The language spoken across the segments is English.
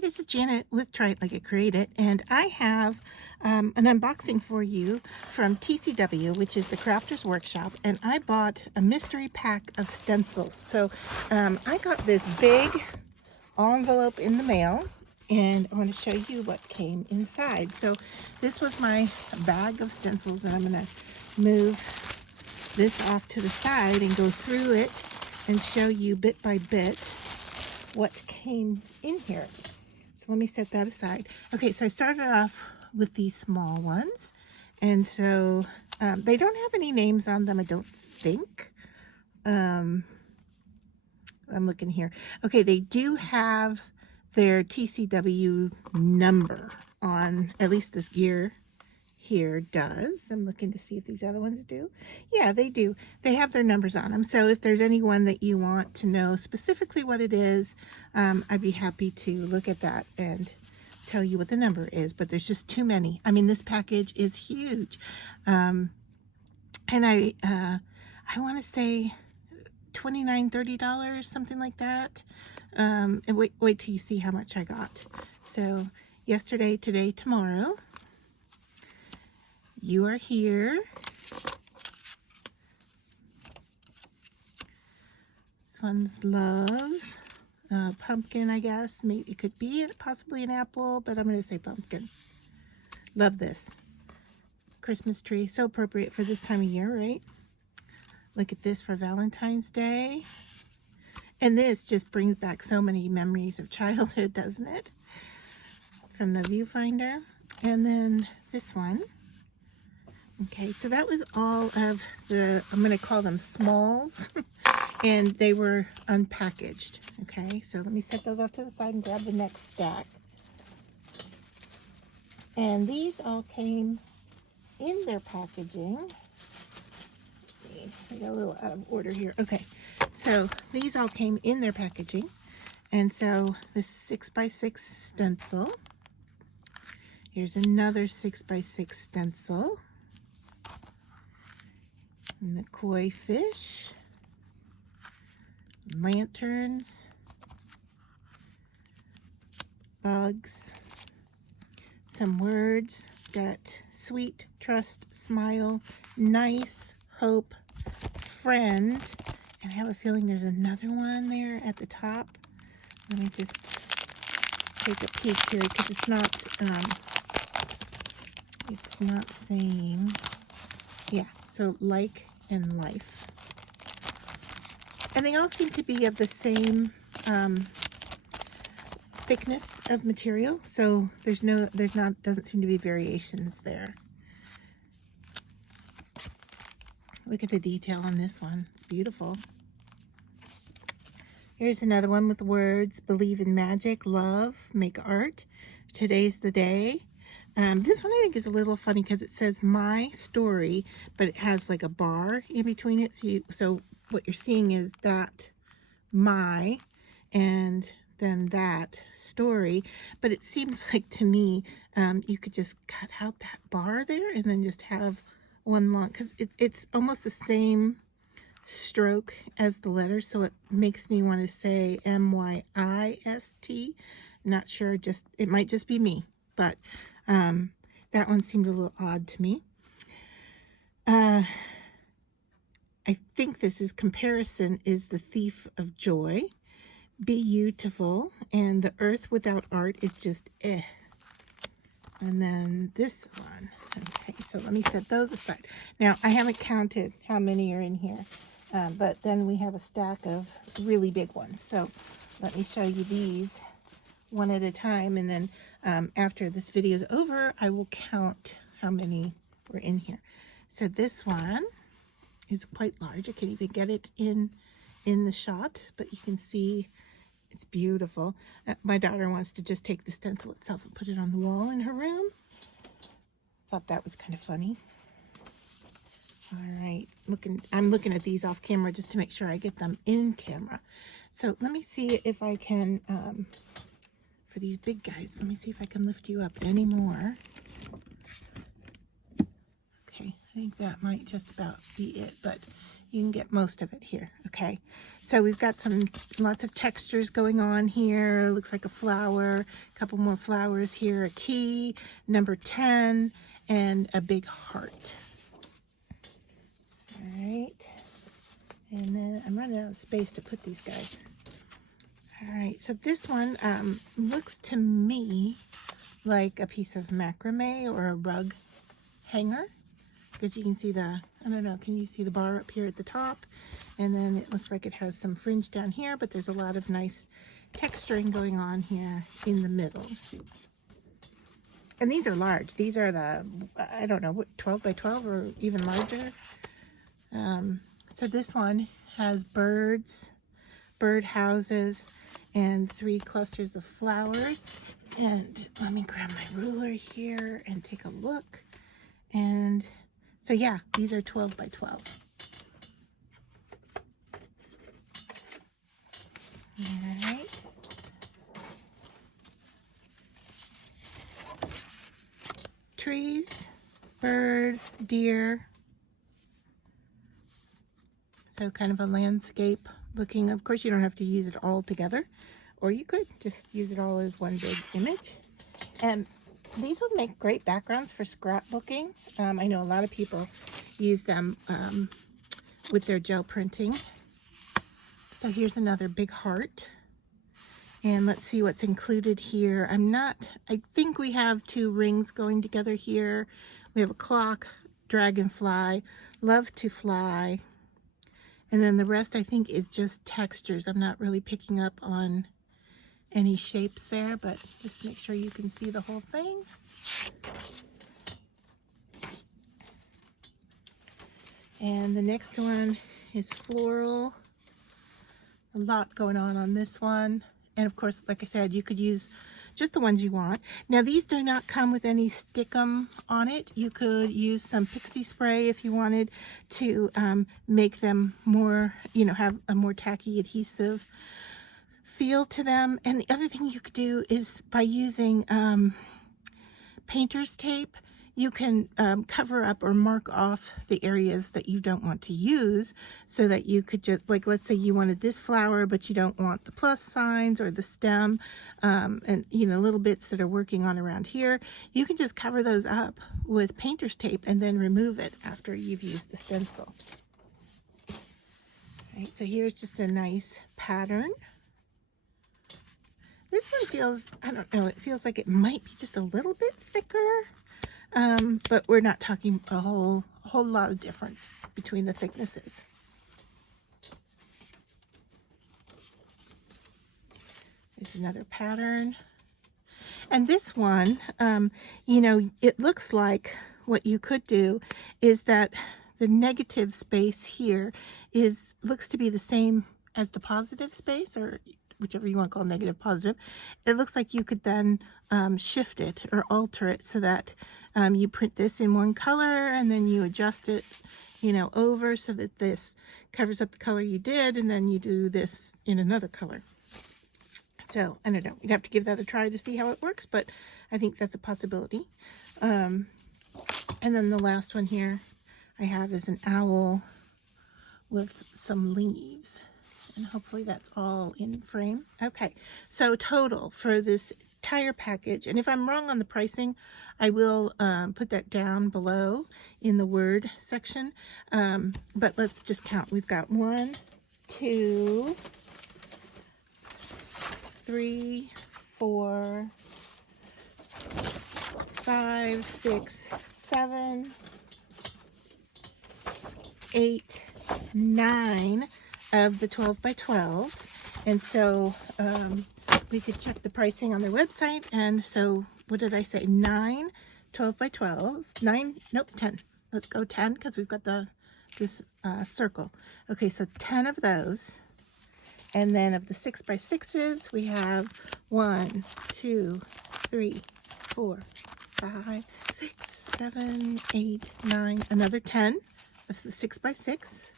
this is Janet with Try It Like It Create It, and I have an unboxing for you from TCW, which is the Crafters Workshop, and I bought a mystery pack of stencils. So I got this big envelope in the mail, and I want to show you what came inside. So this was my bag of stencils, and I'm going to move this off to the side and go through it and show you bit by bit what came in here. So let me set that aside. Okay, so I started off with these small ones, and so they don't have any names on them, I don't think. I'm looking here. Okay, they do have their TCW number on, at least this gear here does. I'm looking to see if these other ones do. Yeah, they do. They have their numbers on them. So if there's any one that you want to know specifically what it is, I'd be happy to look at that and tell you what the number is. But there's just too many. I mean, this package is huge. And I want to say $29, $30, something like that. And wait till you see how much I got. So yesterday, today, tomorrow. You are here. This one's love. Pumpkin, I guess. Maybe it could be possibly an apple, but I'm going to say pumpkin. Love this. Christmas tree. So appropriate for this time of year, right? Look at this for Valentine's Day. And this just brings back so many memories of childhood, doesn't it? From the viewfinder. And then this one. Okay, so that was all of the, I'm going to call them smalls, and they were unpackaged. Okay, so let me set those off to the side and grab the next stack. And these all came in their packaging. Let's see, I got a little out of order here. Okay, so these all came in their packaging. And so this 6x6 stencil. Here's another 6x6 stencil. And the koi fish, lanterns, bugs, some words, got sweet, trust, smile, nice, hope, friend, and I have a feeling there's another one there at the top. Let me just take a peek here because it's not saying, yeah, so like and life. And they all seem to be of the same thickness of material, so doesn't seem to be variations there. Look at the detail on this one. It's beautiful. Here's another one with words: believe in magic, love, make art, today's the day. This one I think is a little funny because it says my story, but it has like a bar in between it. So what you're seeing is that my, and then that story. But it seems like to me, you could just cut out that bar there and then just have one long, because it's almost the same stroke as the letter. So it makes me want to say MYIST. Not sure, it might just be me, but that one seemed a little odd to me. I think this is comparison is the thief of joy. Beautiful. And the earth without art is just eh. And then this one. Okay, so let me set those aside. Now, I haven't counted how many are in here, but then we have a stack of really big ones. So let me show you these one at a time, and then after this video is over, I will count how many were in here. So this one is quite large. I can't even get it in the shot, but you can see it's beautiful. My daughter wants to just take the stencil itself and put it on the wall in her room. Thought that was kind of funny. All right, I'm looking at these off camera just to make sure I get them in camera. So let me see if I can, for these big guys, let me see if I can lift you up any more. Okay, I think that might just about be it, but You can get most of it here, okay? So we've got lots of textures going on here. Looks like a flower, a couple more flowers here, a key, number 10, and a big heart. All right. And then I'm running out of space to put these guys. All right, so this one looks to me like a piece of macrame or a rug hanger, because you can see the, I don't know, can you see the bar up here at the top? And then it looks like it has some fringe down here, but there's a lot of nice texturing going on here in the middle. And these are large. These are the, I don't know, what, 12 by 12 or even larger. So this one has birds, bird houses, and 3 clusters of flowers. And let me grab my ruler here and take a look. And so yeah, these are 12 by 12. All right. Trees, bird, deer. So kind of a landscape looking. Of course, you don't have to use it all together, or you could just use it all as one big image. And these would make great backgrounds for scrapbooking. I know a lot of people use them with their gel printing. So here's another big heart. And let's see what's included here. I think we have 2 rings going together here. We have a clock, dragonfly, love to fly. And then the rest I think is just textures. I'm not really picking up on any shapes there, but just make sure you can see the whole thing. And the next one is floral. A lot going on this one. And of course, like I said, you could use just the ones you want. Now these do not come with any stickum on it. You could use some pixie spray if you wanted to make them more, you know, have a more tacky adhesive feel to them. And the other thing you could do is by using painter's tape, you can cover up or mark off the areas that you don't want to use, so that you could just, like, let's say you wanted this flower but you don't want the plus signs or the stem, and you know, little bits that are working on around here, you can just cover those up with painter's tape and then remove it after you've used the stencil. Right, so here's just a nice pattern. This one feels, I don't know, it feels like it might be just a little bit thicker, but we're not talking a whole lot of difference between the thicknesses. There's another pattern. And this one, you know, it looks like what you could do is that the negative space here looks to be the same as the positive space, or whichever you want to call negative, positive. It looks like you could then shift it or alter it so that you print this in one color and then you adjust it, you know, over so that this covers up the color you did, and then you do this in another color. So I don't know, you'd have to give that a try to see how it works, but I think that's a possibility. And then the last one here I have is an owl with some leaves. And hopefully that's all in frame. Okay, so total for this entire package, and if I'm wrong on the pricing, I will put that down below in the word section. But let's just count. We've got 1, 2, 3, 4, 5, 6, 7, 8, 9 of the 12 by 12s. And so we could check the pricing on their website. And so what did I say? 9 12 by 12s. 9, nope, 10. Let's go 10 because we've got this circle. Okay, so 10 of those. And then of the 6 by 6s, we have 1, 2, 3, 4, 5, 6, 7, 8, 9, another 10 of the 6 by 6.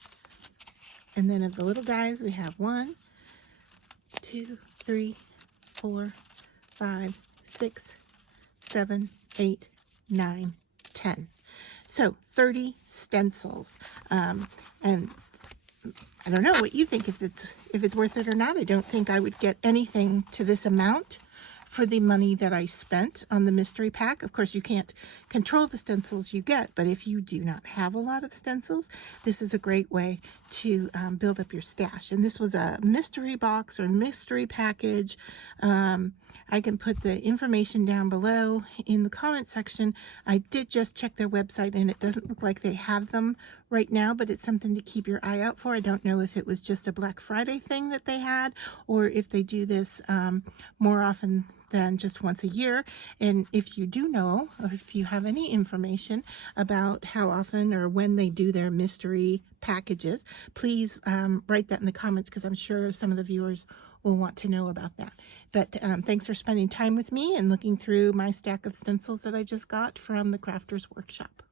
And then of the little guys, we have 1, 2, 3, 4, 5, 6, 7, 8, 9, 10. So 30 stencils. And I don't know what you think, if it's worth it or not. I don't think I would get anything to this amount for the money that I spent on the mystery pack. Of course, you can't control the stencils you get, but if you do not have a lot of stencils, this is a great way to build up your stash. And this was a mystery box or mystery package. I can put the information down below in the comment section. I did just check their website and it doesn't look like they have them right now, but it's something to keep your eye out for. I don't know if it was just a Black Friday thing that they had, or if they do this more often than just once a year. And if you do know, or if you have any information about how often or when they do their mystery packages, please write that in the comments, because I'm sure some of the viewers will want to know about that. But thanks for spending time with me and looking through my stack of stencils that I just got from the Crafters Workshop.